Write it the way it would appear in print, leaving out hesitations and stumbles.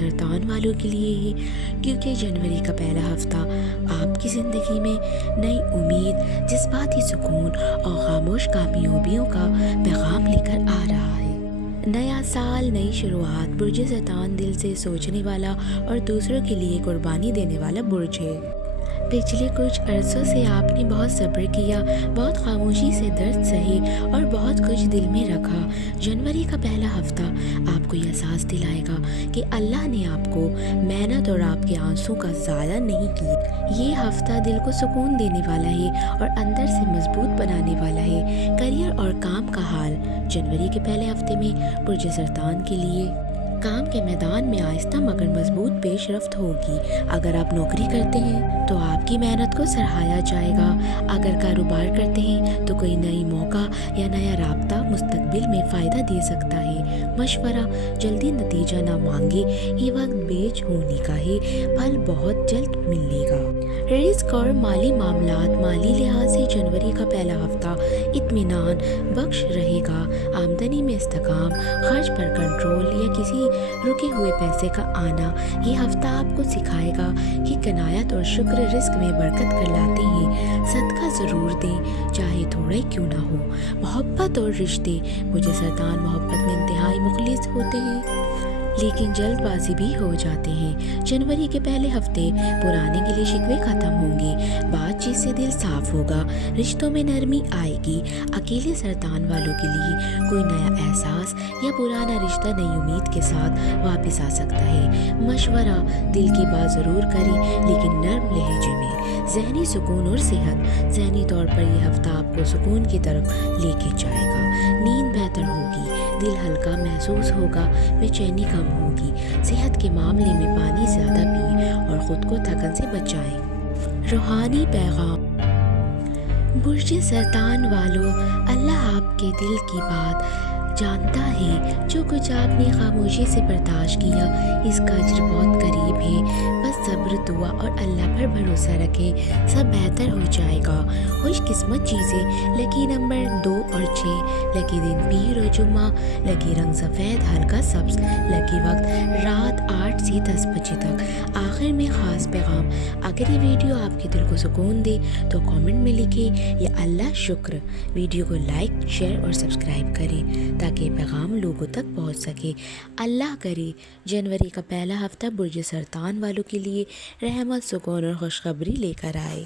سرطان والوں کے لیے ہے، کیونکہ جنوری کا پہلا ہفتہ آپ کی زندگی میں نئی امید، جذباتی سکون اور خاموش کامیابیوں کا پیغام لے کر آ رہا ہے۔ نیا سال، نئی شروعات۔ برج سرطان دل سے سوچنے والا اور دوسروں کے لیے قربانی دینے والا برج ہے۔ پچھلے کچھ عرصوں سے آپ نے بہت صبر کیا، بہت خاموشی سے درد سہے اور بہت کچھ دل میں رکھا۔ جنوری کا پہلا ہفتہ آپ کو یہ احساس دلائے گا کہ اللہ نے آپ کو محنت اور آپ کے آنسوں کا ضائع نہیں کیا۔ یہ ہفتہ دل کو سکون دینے والا ہے اور اندر سے مضبوط بنانے والا ہے۔ کیریئر اور کام کا حال۔ جنوری کے پہلے ہفتے میں برج سرطان کے لیے کام کے میدان میں آہستہ مگر مضبوط پیش رفت ہوگی۔ اگر آپ نوکری کرتے ہیں تو آپ کی محنت کو سراہا جائے گا۔ اگر کاروبار کرتے ہیں تو کوئی نئی موقع یا نیا رابطہ مستقبل میں فائدہ دے سکتا ہے۔ مشورہ: جلدی نتیجہ نہ مانگے، یہ وقت بیج ہونے کا ہے، پھل بہت جلد ملے گا۔ رزق اور مالی معاملات۔ مالی لحاظ سے جنوری کا پہلا ہفتہ اطمینان بخش رہے گا۔ آمدنی میں استحکام، خرچ پر کنٹرول یا کسی رکے ہوئے پیسے کا آنا۔ یہ ہفتہ آپ کو سکھائے گا کہ قناعت اور شکر رزق میں برکت کر لاتے ہیں۔ صدقہ ضرور دیں، چاہے تھوڑا ہی کیوں نہ ہو۔ محبت اور رشتے۔ برج سرطان محبت میں انتہائی مخلص ہوتے ہیں لیکن جلد بازی بھی ہو جاتے ہیں۔ جنوری کے پہلے ہفتے پرانے گلے شکوے ختم ہوں گے، بات چیت سے دل صاف ہوگا، رشتوں میں نرمی آئے گی۔ اکیلے سرطان والوں کے لیے کوئی نیا احساس یا پرانا رشتہ نئی امید کے ساتھ واپس آ سکتا ہے۔ مشورہ: دل کی بات ضرور کریں لیکن نرم لہجے میں۔ ذہنی سکون اور صحت۔ ذہنی طور پر یہ ہفتہ آپ کو سکون کی طرف لے کے جائے گا۔ نیند بہتر ہوگی، دل ہلکا محسوس ہوگا، بے چینی کم ہوگی۔ صحت کے معاملے میں پانی زیادہ پئیں اور خود کو تھکن سے بچائیں۔ روحانی پیغام۔ برج سرطان والوں، اللہ آپ کے دل کی بات جانتا ہے۔ جو کچھ آپ نے خاموشی سے برداشت کیا، اس کا اجر بہت قریب ہے۔ بس صبر، دعا اور اللہ پر بھروسہ رکھیں، سب بہتر ہو جائے گا۔ خوش قسمت چیزیں۔ لکی نمبر 2 اور 6۔ لکی دن پیر اور جمعہ۔ لکی رنگ سفید ہلکا سبز۔ لکی وقت رات 8 سے 10 بجے تک۔ آخر میں خاص پیغام: اگر یہ ویڈیو آپ کے دل کو سکون دے تو کامنٹ میں لکھیں یا اللہ شکر۔ ویڈیو کو لائک، شیئر اور سبسکرائب کریں تاکہ یہ پیغام لوگوں تک پہنچ سکے۔ اللہ کرے جنوری کا پہلا ہفتہ برج سرطان والوں کے لیے رحمت، سکون اور خوشخبری لے کر آئے۔